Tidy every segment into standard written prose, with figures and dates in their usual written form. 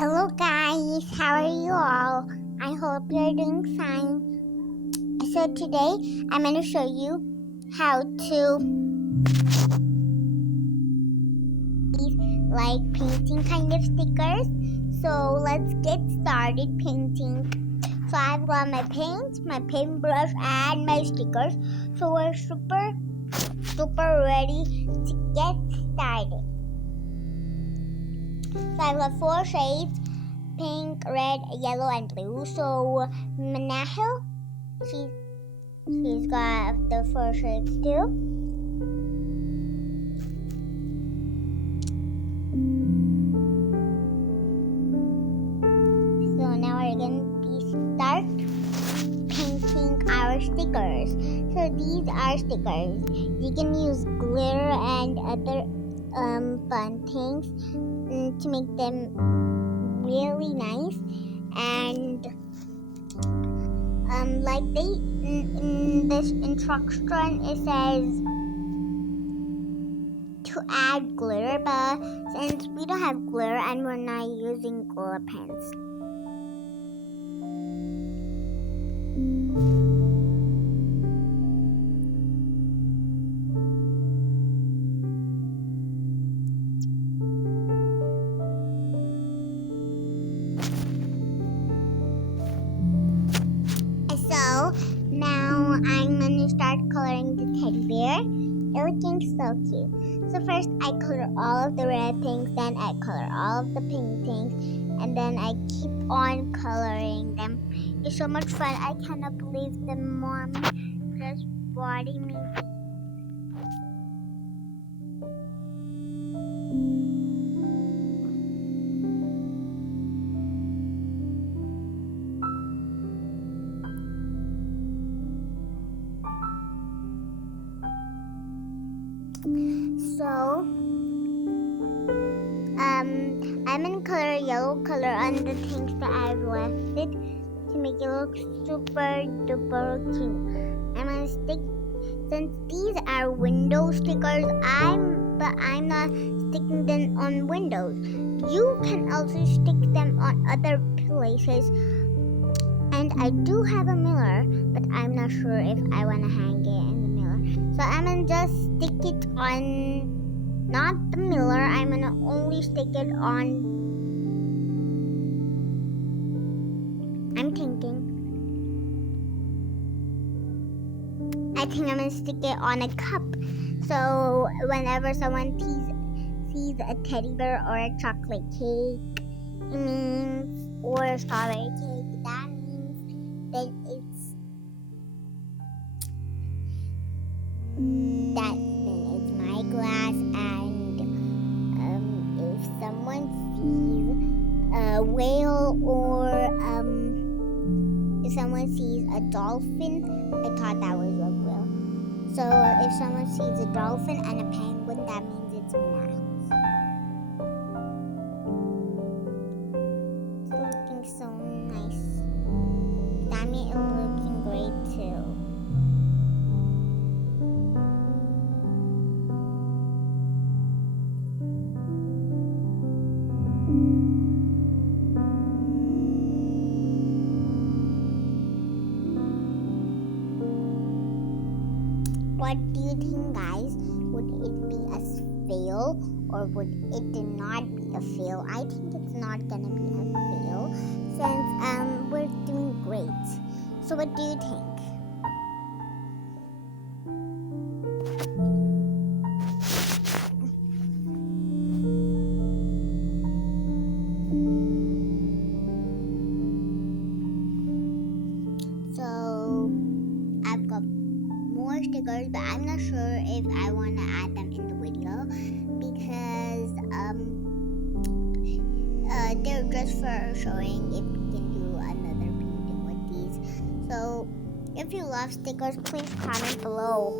Hello guys, how are you all? I hope you're doing fine. So today I'm going to show you how to painting kind of stickers. So let's get started painting. So I've got my paint, my paintbrush and my stickers. So we're super ready to get started. So I've got 4 shades: pink, red, yellow, and blue. So Manahil, she's got the 4 shades too. So now we're gonna start painting our stickers. So these are stickers. You can use glitter and other fun things to make them really nice. And in this instruction it says to add glitter, but since we don't have glitter and we're not using glitter pens. So now I'm gonna start coloring the teddy bear. It looking so cute. So first I color all of the red things, then I color all of the pink things, and then I keep on coloring them. It's so much fun. I cannot believe the mom just bought me. So, I'm gonna color yellow color on the things that I've left it to make it look super duper cute. I'm gonna stick, since these are window stickers, I'm not sticking them on windows. You can also stick them on other places. And I do have a mirror, but I'm not sure if I wanna hang it in the mirror. So I'm gonna just stick it on, not the mirror, I'm gonna only stick it on, I think I'm gonna stick it on a cup. So whenever someone sees a teddy bear or a chocolate cake, it means, or a strawberry cake, that means that it's my glass. And if someone sees a whale or if someone sees a dolphin, I thought that was a whale. So if someone sees a dolphin and a penguin, that means it's Minna. It's looking so nice. Dammy is looking great too. What do you think, guys? Would it be a fail or would it not be a fail? I think it's not gonna be a fail since we're doing great. So what do you think? So I've got more stickers, but I'm not sure if I want to add them in the video because they're just for showing if we can do another painting with these. So if you love stickers, please comment below.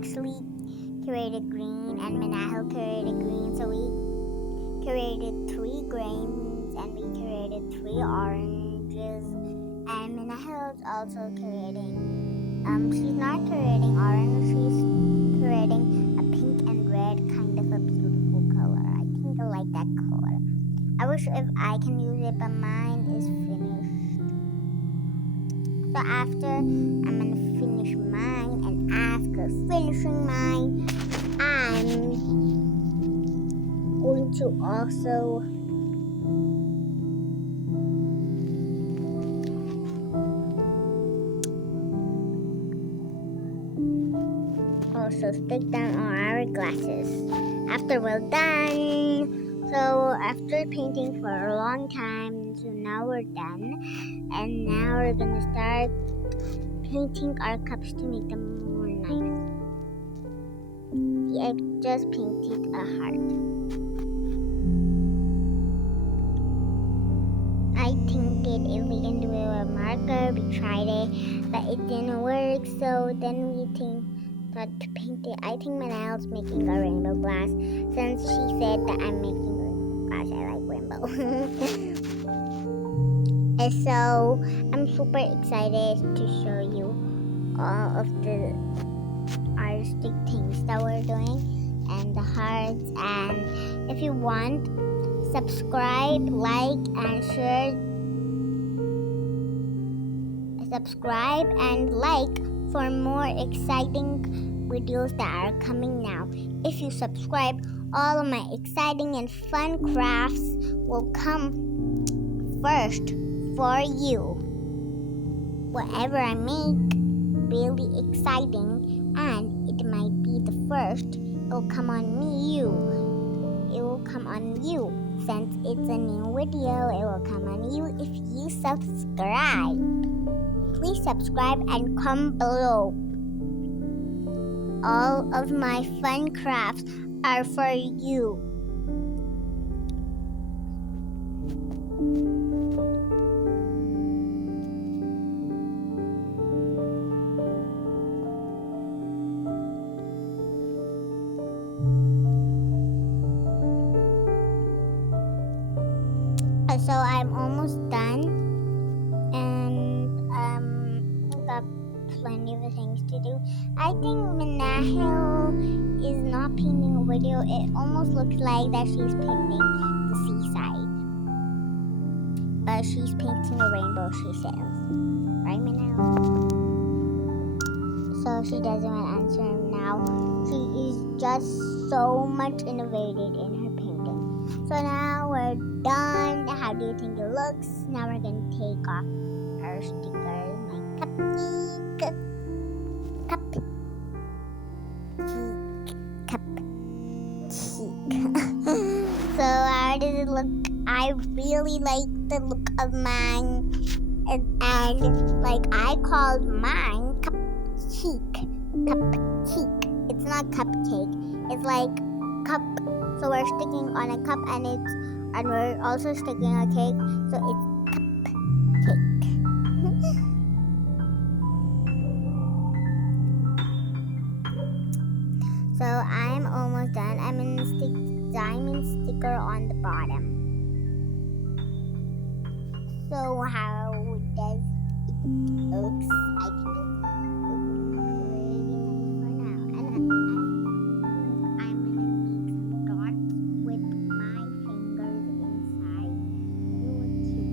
actually created green and Manahil created green. So we created 3 greens and we created 3 oranges. And Manahil is also creating, she's not creating orange, she's creating a pink and red kind of a beautiful color. I think I like that color. I wish if I can use it, but mine is finished. So after I'm gonna finish mine, and after finishing mine, I'm going to also stick down on our glasses after we're done. So after painting for a long time, so now we're done, and now we're gonna start painting our cups to make them more nice. See, I just painted a heart. I think if we can do it with a marker, we tried it, but it didn't work. So then we thought to paint it. I think Manal's making a rainbow glass since she said that I'm making rainbow glass. I like rainbow. And so I'm super excited to show you all of the artistic things that we're doing and the hearts. And if you want, subscribe, like, and share. Subscribe and like for more exciting videos that are coming now. If you subscribe, all of my exciting and fun crafts will come first for you. Whatever I make, really exciting, and it might be the first, it will come on you. It will come on you. Since it's a new video, it will come on you if you subscribe. Please subscribe and comment below. All of my fun crafts are for you. So I'm almost done, and got plenty of things to do. I think Manahil is not painting a video. It almost looks like that she's painting the seaside, but she's painting a rainbow, she says. Right, Manahil? So she doesn't want to answer him now. She is just so much innovated in her painting. So now we're done. How do you think it looks? Now we're going to take off our stickers. My cupcake. So how does it look? I really like the look of mine. And like I called mine cupcake. Cupcake. It's not cupcake. It's like cup. So we're sticking on a cup, and we're also sticking a cake. So it's cupcake. So I'm almost done. I'm gonna stick diamond sticker on the bottom. So how does it look? I think it's pretty nice for now. And I'm gonna make some dots with my fingers inside. You will see.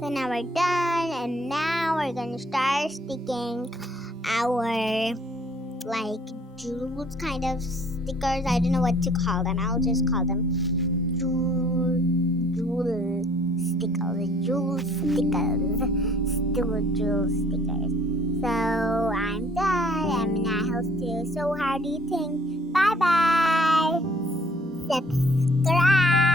So now we're done, and now we're gonna start sticking our like jewels kind of stickers. I don't know what to call them. I'll just call them jewel stickers. Jewel stickers. So I'm done. I'm in a house too. So how do you think? Bye bye. Subscribe.